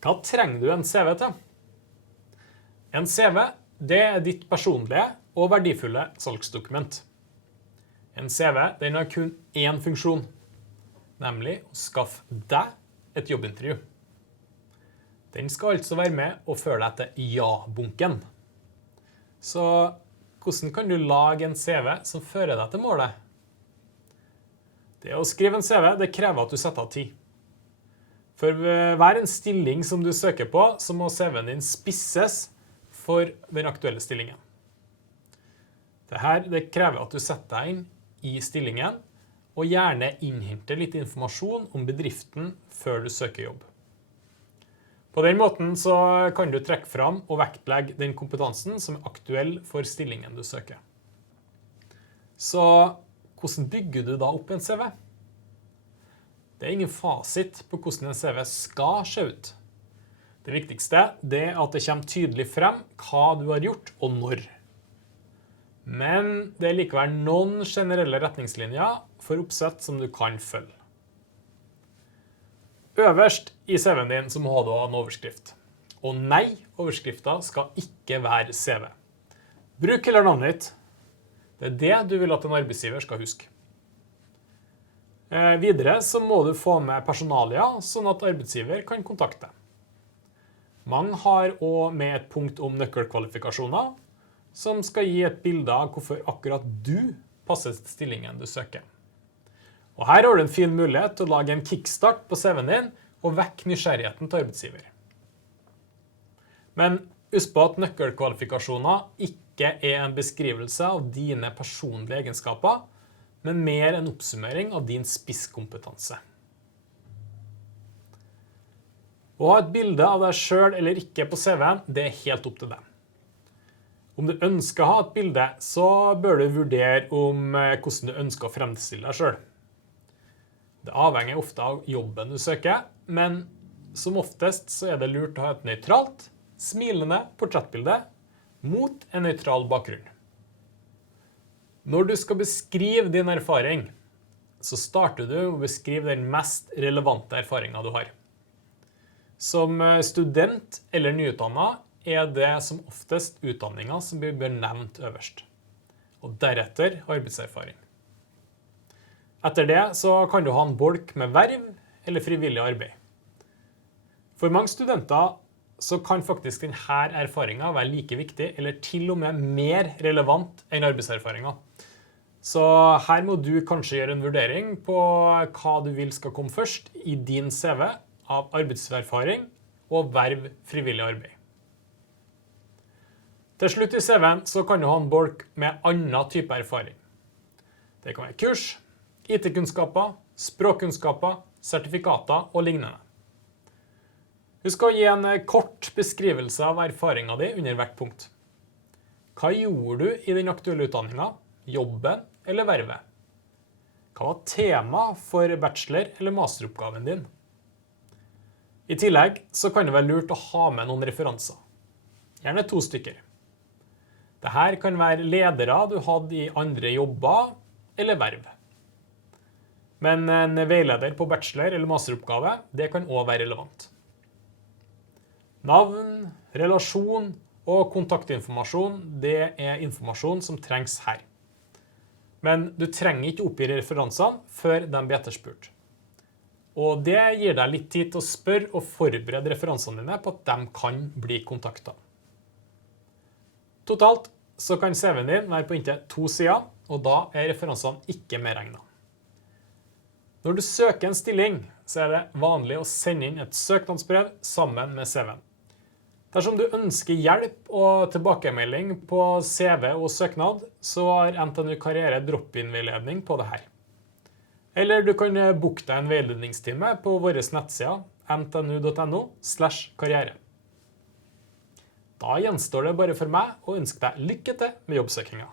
Hva trenger du en CV til? En CV, det er ditt personlige og verdifulle salgsdokument. En CV, den har kun én funksjon, nemlig å skaffe deg et jobbintervju. Den skal altså være med og føre deg til ja-bunken. Så hvordan kan du lage en CV som fører deg til målet? Det å skrive en CV, det krever at du setter av tid. For hver en stilling som du søker på, så må CV-en din spisses for den aktuelle stillingen. Det krever at du setter deg inn i stillingen, og gjerne innhenter litt informasjon om bedriften før du søker jobb. På den måten så kan du trekke fram og vektlegge den kompetansen som er aktuell for stillingen du søker. Så hvordan bygger du da opp en CV? Det er ingen fasit på hvordan en CV skal se ut. Det viktigste er at det kommer tydelig frem hva du har gjort og når. Men det er likevel noen generelle retningslinjer for oppsett som du kan følge. Øverst i CV-en din så må du ha en overskrift. Og nei, overskriften skal ikke være CV. Bruk heller navnet ditt. Det er det du vil at en arbeidsgiver skal huske. Videre så må du få med personalia, sånn at arbeidsgiver kan kontakte deg. Mange har også med et punkt om nøkkelkvalifikasjoner, som skal gi et bilde av hvorfor akkurat du passer til stillingen du søker. Og her har du en fin mulighet til å lage en kickstart på CV-en din og vekke nysgjerrigheten til arbeidsgiver. Men husk på at nøkkelkvalifikasjoner ikke er en beskrivelse av dine personlige egenskaper, men mer en oppsummering av din spisskompetanse. Å ha et bilde av deg selv eller ikke på CV-en, det er helt opp til deg. Om du ønsker å ha et bilde, så bør du vurdere hvordan du ønsker å fremstille deg selv. Det avhenger ofte av jobben du søker, men som oftest så er det lurt å ha et nøytralt, smilende portrettbilde mot en nøytral bakgrunn. Når du skal beskrive din erfaring, så starter du å beskrive den mest relevante erfaringen du har. Som student eller nyutdannet er det som oftest utdanningen som blir nevnt øverst, og deretter arbeidserfaring. Etter det så kan du ha en bolk med verv eller frivillig arbeid. For mange studenter så kan faktisk denne erfaringen være like viktig, eller til og med mer relevant enn arbeidserfaringen. Så her må du kanskje gjøre en vurdering på hva du vil skal komme først i din CV av arbeidserfaring og verv frivillig arbeid. Til slutt i CV-en så kan du ha en bolk med annen type erfaring. Det kan være kurs, IT-kunnskaper, språkkunnskaper, sertifikater og lignende. Husk å gi en kort beskrivelse av erfaringen din under hvert punkt. Hva gjorde du i den aktuelle utdanningen, jobben eller vervet? Hva var tema for bachelor- eller masteroppgaven din? I tillegg så kan det være lurt å ha med noen referanser. Gjerne 2 stykker. Dette kan være ledere du hadde i andre jobber eller verv. Men en veileder på bachelor- eller masteroppgave, det kan også være relevant. Navn, relasjon og kontaktinformasjon, det er informasjon som trengs her. Men du trenger ikke oppgi referansene før de blir etterspurt. Og det gir deg litt tid til å spørre og forberede referansene dine på at de kan bli kontaktet. Totalt så kan CV-en din være på inntil 2 sider, og da er referansene ikke medregnet. Når du søker en stilling, så er det vanlig å sende inn et søknadsbrev sammen med CV-en. Dersom du ønsker hjelp og tilbakemelding på CV og søknad, så har NTNU Karriere drop-in-veiledning på det her. Eller du kan booke deg en veiledningstime på våre nettsider ntnu.no/karriere. Da gjenstår det bare for meg å ønske deg lykke til med jobbsøkinga.